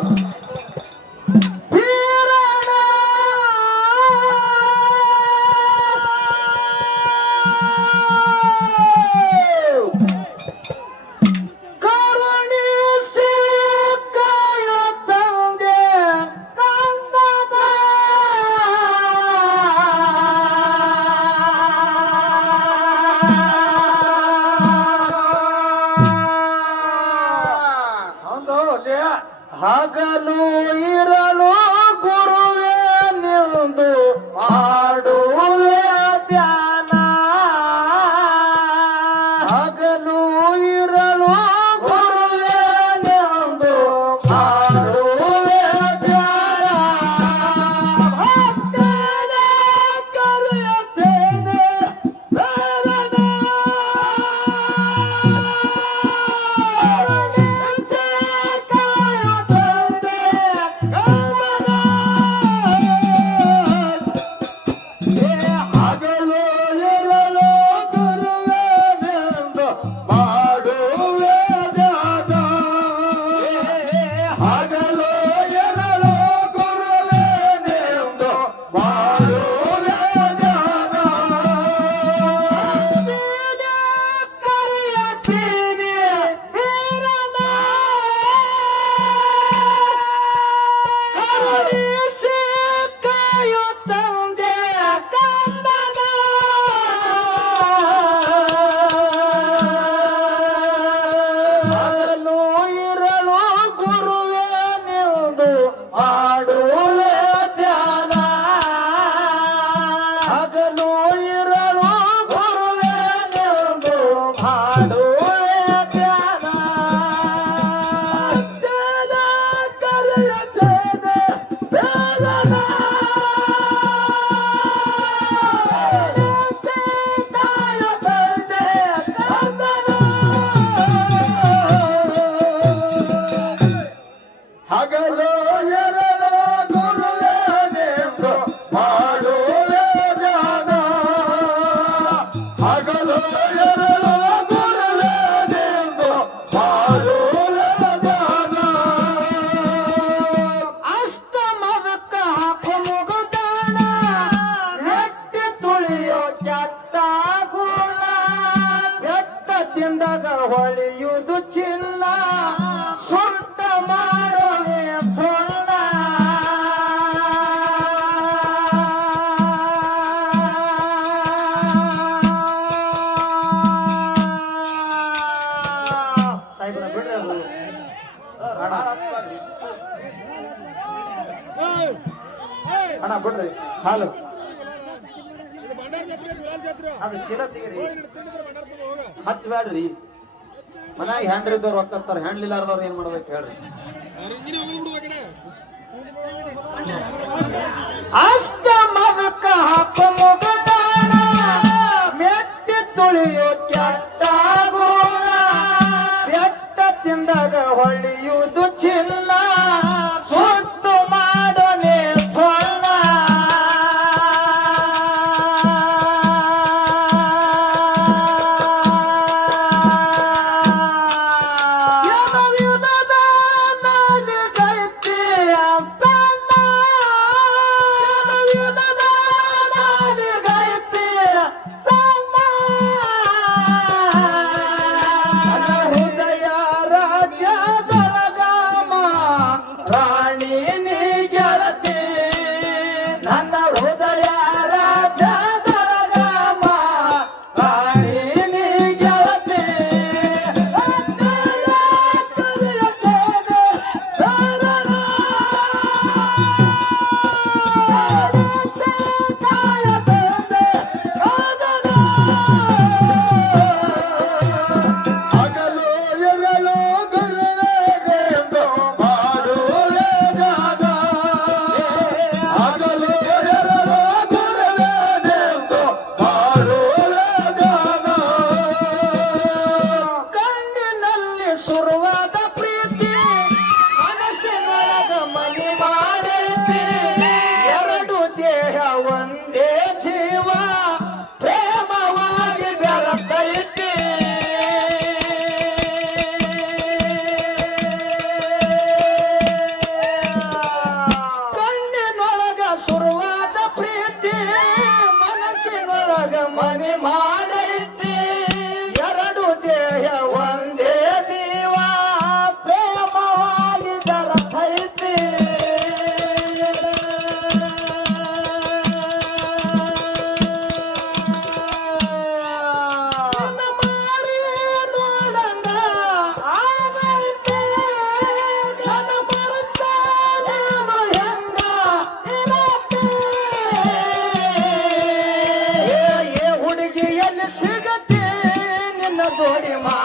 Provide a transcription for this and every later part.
দাও ಅಣ್ಣ ಹಾಲು. ಅದು ಮನ್ಯಾಗ ಹ್ಯಾಂಡ್ರ್ ಇದ್ದವ್ರು ರೊಕ್ಕ ಹ್ಯಾಂಡ್ಲ್ ಇಲ್ಲಾರ್ದವ್ರು ಏನ್ ಮಾಡ್ಬೇಕು ಹೇಳ್ರಿ. ಅಷ್ಟ ಮಗಕ್ಕ ಹಾಕೊಂಡ್ கோடி மா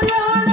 Hallelujah.